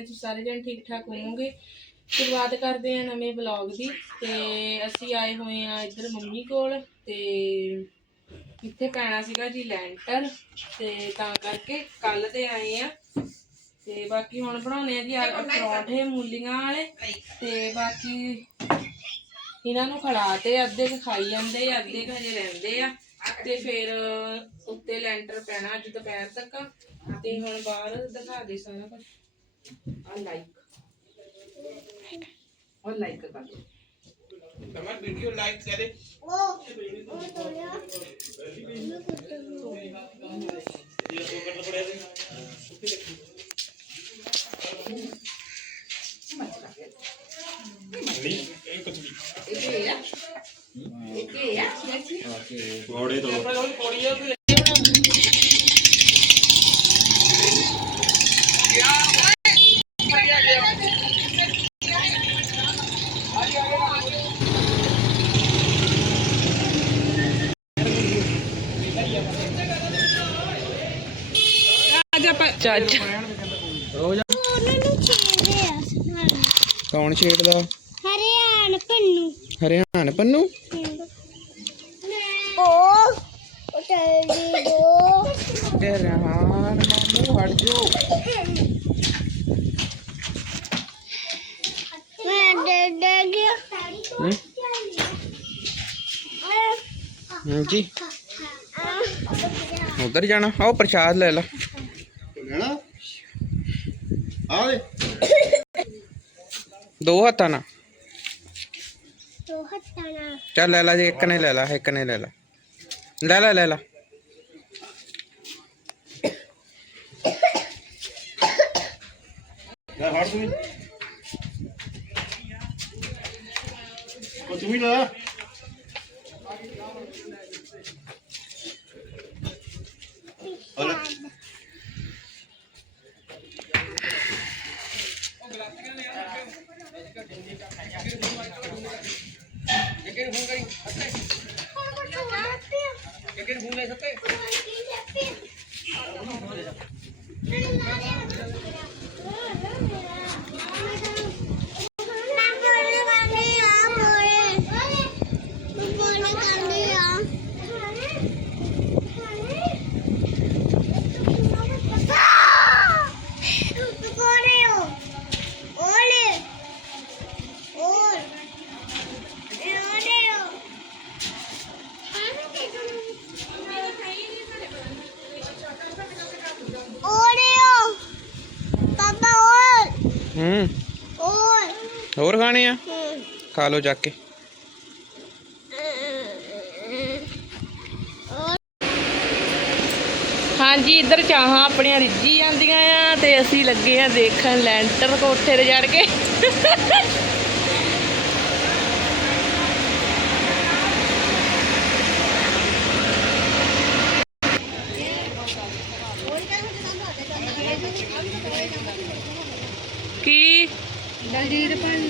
ਕਰਦੇ ਤੁਸੀਂ ਸਾਰੇ ਜਣ ਠੀਕ ਠਾਕ ਹੋਵੋਗੇ। ਸ਼ੁਰੂਆਤ ਕਰਦੇ ਹਾਂ ਨਵੇਂ ਵਲੌਗ ਦੀ, ਤੇ ਅਸੀਂ ਆਏ ਹੋਏ ਆ ਇੱਧਰ ਮੰਮੀ ਕੋਲ, ਤੇ ਇੱਥੇ ਪੈਣਾ ਸੀਗਾ ਜੀ ਲੈਂਟਰ, ਤੇ ਤਾਂ ਕਰਕੇ ਕੱਲ ਦੇ ਆਏ ਆ। ਤੇ ਬਾਕੀ ਹੁਣ ਬਣਾਉਣੇ ਆ ਜੀ ਪਰੌਂਠੇ ਮੂਲੀਆਂ ਵਾਲੇ, ਤੇ ਬਾਕੀ ਇਹਨਾਂ ਨੂੰ ਖੜਾ ਤੇ ਅੱਧੇ ਖਾਈ ਜਾਂਦੇ ਆ, ਅੱਧੇ ਹਜੇ ਰਹਿੰਦੇ ਆ। ਤੇ ਫਿਰ ਉੱਤੇ ਲੈਂਟਰ ਪੈਣਾ ਅੱਜ ਦੁਪਹਿਰ ਤੱਕ, ਤੇ ਹੁਣ ਬਾਹਰ ਦਿਖਾ ਦੇ ਸਾਰਾ ਕੁਝ और लाइक और लाइक कर दो तमाम वीडियो लाइक करे घोड़े तो ਚੱਜ। ਕੌਣ ਛੇੜਦਾ? ਹਰਿਆਣ ਪੰਨੂ। ਹਰਿਆਣ ਪੰਨੂ? ਉਹ ਉਟੜੀ ਦੋ। ਹਰਿਆਣ ਮਾਮੂ ਹਟ ਜੋ ਮੈਂ ਦੇ ਗਿਆ। ਹੂੰ ਜੀ। ਉਧਰ ਜਾਣਾ। ਆਓ ਪ੍ਰਸ਼ਾਦ ਲੈ ਲਾ ਲੈਣਾ ਆ ਦੇ ਦੋ ਹੱਥਾਂ ਨਾਲ। ਤੋ ਹੱਟਣਾ ਚੱਲ ਲੈ ਲਾ ਜੀ ਇੱਕ ਨੇ ਲੈ ਲਾ ਇੱਕ ਨੇ ਲੈ ਲਾ। ਲੈ ਲਾ ਲੈ ਲਾ। ਲੈ ਫੜ ਤੂੰ ਵੀ। ਉਹ ਤੂੰ ਵੀ ਲੈ। ਲੇਕਿਨ ਹੁੰਦਾ ਖਾਣੇ ਆ? ਖਾ ਲਓ ਚੱਕ ਕੇ। ਹਾਂਜੀ ਇੱਧਰ ਚਾਹਾਂ ਆਪਣੀਆਂ ਰਿੱਝੀ ਜਾਂਦੀਆਂ ਆ ਤੇ ਅਸੀਂ ਲੱਗੇ ਆ ਦੇਖਣ ਲੈਂਟਰ ਕੋਠੇ ਤੇ ਚੜ ਕੇ। ਕੀ? ਦਲਜੀਤ ਭਾਈ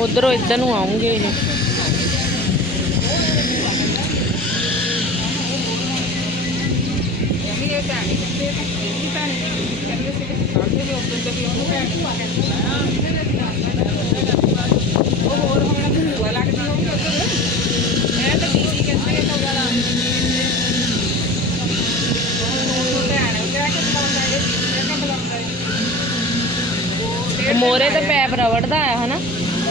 ਉਧਰੋਂ ਇੱਧਰ ਨੂੰ ਆਉਂਗੇ ਇਹ। ਮੋਰੇ ਤੇ ਪੈਪ ਰਵੜਦਾ ਆ ਹਨਾ?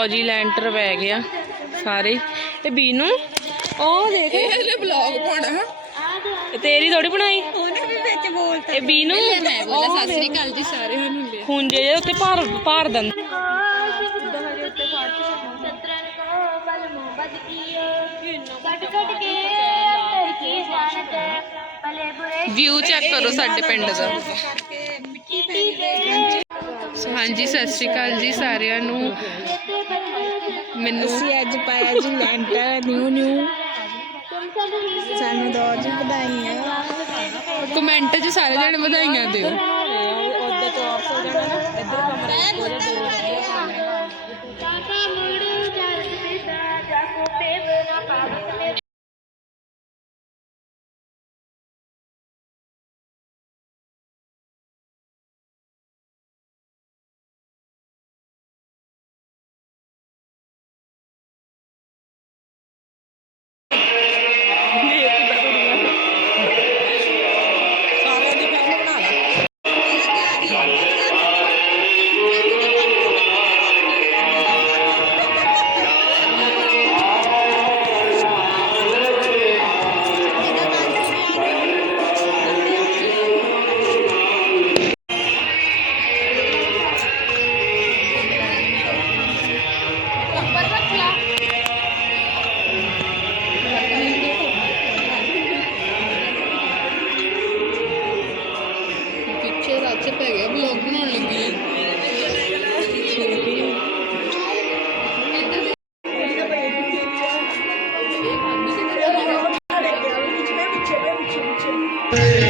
ਲਓ ਜੀ ਲੈਂਟਰ ਪੈ ਗਿਆ ਸਾਰੇ। ਤੇ ਬੀਨੂ ਉਹ ਦੇਖ। ਇਹਨੇ ਵਲੌਗ ਪਾਉਣਾ। ਇਹ ਤੇਰੀ ਥੋੜੀ ਬਣਾਈ? ਉਹਨੇ ਵੀ ਵਿੱਚ ਬੋਲਤਾ ਇਹ ਬੀਨੂ? ਮੈਂ ਬੋਲਾ ਸਤਿ ਸ੍ਰੀ ਅਕਾਲ ਜੀ ਸਾਰਿਆਂ ਨੂੰ ਲੈ ਹੁੰਜੇ ਜੇ ਉੱਤੇ ਭਾਰ ਭਾਰ ਦੰਦ। ਵਿਊ ਚੈੱਕ ਕਰੋ ਸਾਡੇ ਪਿੰਡ ਦੇ। ਹਾਂਜੀ ਸਤਿ ਸ੍ਰੀ ਅਕਾਲ ਜੀ ਸਾਰਿਆਂ ਨੂੰ। ਮੈਨੂੰ ਅਸੀਂ ਅੱਜ ਪਾਇਆ ਜੀ ਲੈਂਟਰ ਨਿਊ ਨਿਊ। ਸਾਨੂੰ ਦੋ ਜੀ ਵਧਾਈਆਂ। ਕਮੈਂਟ 'ਚ ਸਾਰੇ ਜਣੇ ਵਧਾਈਆਂ ਦਿਓ। ਉਹਦਾ ਚੌਪਸ ਹੋ ਜਾਣਾ ਨਾ। ਇੱਧਰ ਕਮਰੇ ਹੋ ਜਾ Hey.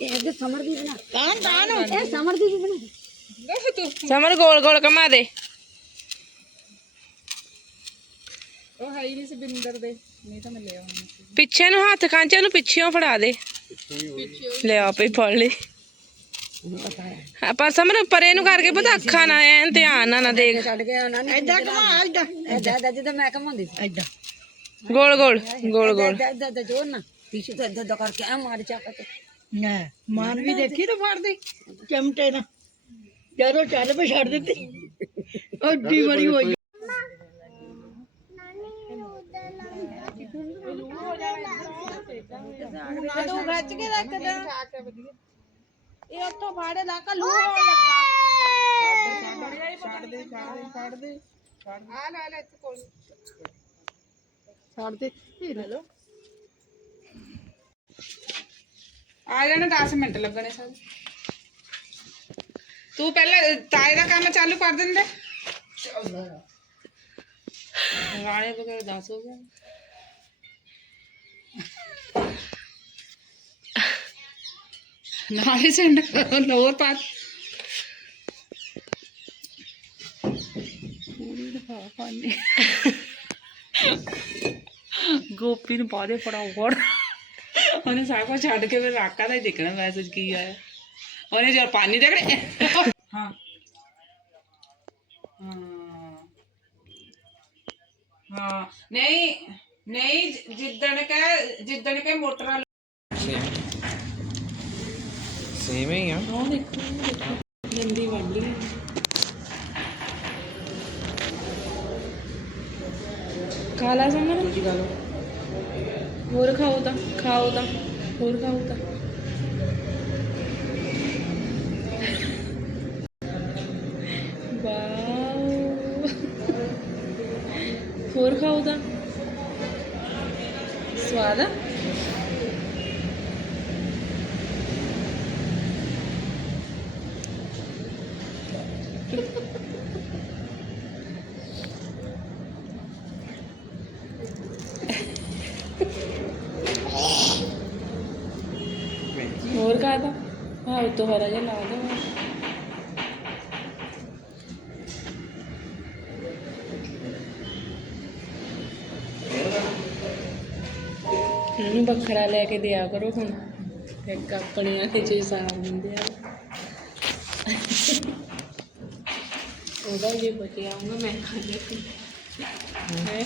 ਜਾਂਦਾ ਸਮਰ ਗੋਲ ਗੋਲ ਘਮਾ ਦੇ। ਉਹ ਹੈ ਹੀ ਨਹੀਂ ਸੀ ਬਿੰਦਰ ਦੇ। ਨਹੀਂ ਤਾਂ ਮੈਂ ਲੈ ਆਉਂਦੀ ਸੀ। ਪਿੱਛੇ ਨੂੰ ਹੱਥ ਖਾਂਚੇ ਨੂੰ ਪਿੱਛੇੋਂ ਫੜਾ ਦੇ। ਲੈ ਆਪੇ ਫੜ ਲੈ। ਆਪਾਂ ਸਮਰ ਪਰੇ ਨੂੰ ਕਰਕੇ ਪਤਾ ਅੱਖਾਂ ਨਾ ਐਨ ਧਿਆਨ ਨਾਲ ਨਾ ਦੇਖ। ਐਦਾਂ ਕਮਾ ਐਦਾਂ ਐਦਾਂ ਐਦਾਂ ਜਿੱਦਾਂ ਮੈਂ ਕਮਾਉਂਦੀ ਸੀ। ਐਦਾਂ ਗੋਲ ਗੋਲ ਗੋਲ ਗੋਲ। ਐਦਾਂ ਐਦਾਂ ਜੋਰ ਨਾ ਪਿੱਛੇ ਤੋਂ ਐਦਾਂ ਐਦਾਂ ਕਰਕੇ ਆ ਮਾਰ ਚਾਕਾ ਤੇ ਨਾ ਮਾਨ ਵੀ ਦੇਖੀ ਤਾਂ ਫੜਦੀ ਚਮਟੇ ਨਾਲ। ਜਦੋਂ ਚੱਲ ਪੇ ਛੱਡ ਦਿੱਤੀ। ਓਡੀ ਬੜੀ ਹੋਈ। ਨਾਨੀ ਉਧਰ ਲੰਗਾ ਤੂੰ ਖੱਚ ਕੇ ਰੱਖਦਾ ਇਹ ਉੱਥੋਂ ਫਾੜੇ ਲਾ ਕੇ ਲੂ ਹੋਣ ਲੱਗਾ। ਛੱਡ ਦੇ ਛੱਡ ਦੇ ਛੱਡ ਦੇ। ਆ ਲੈ ਲੈ ਇੱਥੇ ਕੋਲ। ਛੱਡ ਦੇ। ਇਹ ਲੈ ਲੋ ਆ ਜਾਣਾ 10 ਮਿੰਟ ਲੱਗਣੇ ਸਰ। ਤੂੰ ਪਹਿਲਾਂ ਤਾਏ ਦਾ ਕੰਮ ਚਾਲੂ ਕਰ ਦਿੰਦੇ। ਗਾਣੇ ਵਗੈਰਾ ਦੱਸ ਹੋ ਗਿਆ ਨਾਲੇ ਸੈਂਡ ਲੋਰ ਪਾ ਗੋਪੀ ਨੂੰ ਪਾ ਦੇ ਫਟਾਫਟ। ਉਹਨੇ ਸਾਰਾ ਕੁਝ ਛੱਡ ਕੇ ਫਿਰ ਰਾਕਾ ਦਾ ਹੀ ਦੇਖਣਾ ਮੈਸੇਜ ਕੀ ਆਇਆ। ਉਹਨੇ ਜਦ ਪਾਣੀ ਦੇਖਣੇ। ਹਾਂ। ਹਾਂ। ਹਾਂ। ਨਹੀਂ ਨਹੀਂ ਜਿੱਦਣ ਕਹ ਜਿੱਦਣ ਕਹ ਮੋਟਰ ਸੇਮ ਸੇਮ ਹੀ ਆ। ਉਹ ਦੇਖੋ ਉਹ ਦੇਖੋ। ਗੰਦੀ ਬਣ ਲਈ ਖਾ ਲਾ ਸਮਨ ਜੀ ਗੱਲ? ਹੋਰ ਖਾਓ ਤਾਂ ਖਾਓ ਤਾਂ ਹੋਰ ਖਾਓ ਤਾਂ ਵਾਓ ਹੋਰ ਖਾਓ ਤਾਂ ਸਵਾਦ ਆ ਹੋਰ ਹਾਂ ਉੱਤੋਂ ਜਿਹਾ ਲਾ ਦੋ ਇਹਨੂੰ ਵੱਖਰਾ ਲੈ ਕੇ ਦਿਆ ਕਰੋ ਹੁਣ। ਇੱਕ ਆਪਣੀਆਂ ਤੇ ਸਾਰ ਦਿੰਦੇ ਆ। ਉਹਦਾ ਜੇ ਬਚਿਆ ਆਉਂਗਾ ਮੈਂ ਖਾ ਲਿਆ ਹੈ?